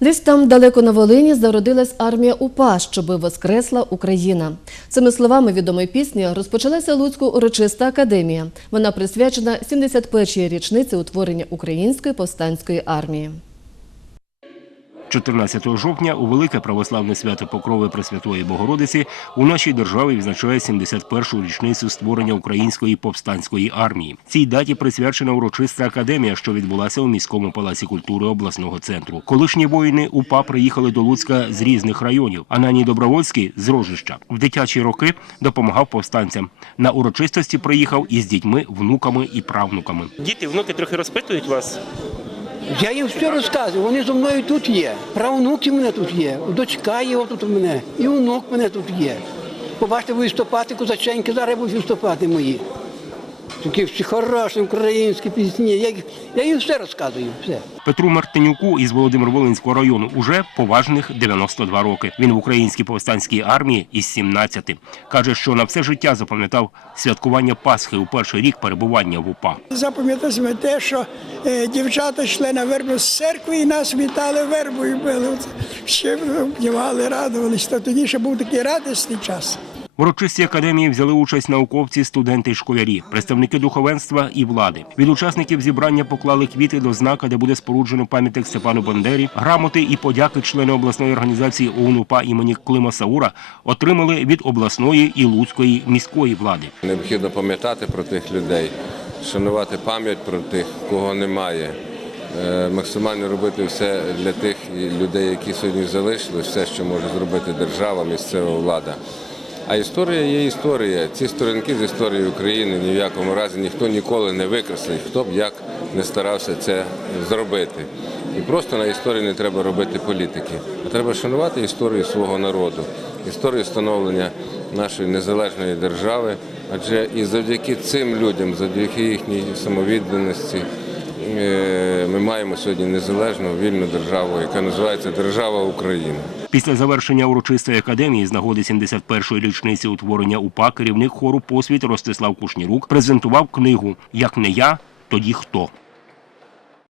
Десь там далеко на Волині зародилась армія УПА, щоби воскресла Україна. Цими словами відомої пісні розпочалася Луцьку урочиста академія. Вона присвячена 71-й річниці утворення Української повстанської армії. 14 жовтня у велике православне свято Покрови Пресвятої Богородиці у нашій державі відзначає 71-шу річницю створення української повстанської армії. Цій даті присвячена урочиста академія, що відбулася у міському палаці культури обласного центру. Колишні воїни УПА приїхали до Луцька з різних районів. Ананій Добровольський з Рожища в дитячі роки допомагав повстанцям. На урочистості приїхав із дітьми, внуками і правнуками. Діти, внуки трохи розпитують вас. Я їм все розказую, вони зо мною тут є. Правнуки мене тут є, дочка є тут у мене, і онук мене тут є. Побачите, виступати козаченьки, зараз будуть виступати мої. Такі всі хороші українські пісні. Я, їх- я їм все розказую. Все. Петру Мартинюку із Володимир-Волинського району уже поважних 92 роки. Він в українській повстанській армії із 17. Каже, що на все життя запам'ятав святкування Пасхи у перший рік перебування в УПА. Запам'яталося мені те, що е, дівчата йшли на вербу з церкви і нас вітали вербою били. Ще обнімали, радувалися. То тоді ще був такий радісний час. В урочистій академії взяли участь науковці, студенти й школярі, представники духовенства і влади. Від учасників зібрання поклали квіти до знака, де буде споруджено пам'ятник Степану Бандері. Грамоти і подяки члени обласної організації ОУН УПА імені Клима Саура отримали від обласної і луцької міської влади. Необхідно пам'ятати про тих людей, шанувати пам'ять про тих, кого немає. Е, Максимально робити все для тих людей, які сьогодні залишились, все, що може зробити держава, місцева влада. А історія є історія. Ці сторінки з історії України ні в якому разі ніхто ніколи не викреслить, хто б як не старався це зробити. І просто на історії не треба робити політики, а треба шанувати історію свого народу, історію становлення нашої незалежної держави. Адже і завдяки цим людям, завдяки їхній самовідданості, ми маємо сьогодні незалежну вільну державу, яка називається Держава Україна. Після завершення урочистої академії з нагоди 71-ї річниці утворення УПА керівник хору посвіт Ростислав Кушнірук презентував книгу Як не я, тоді хто.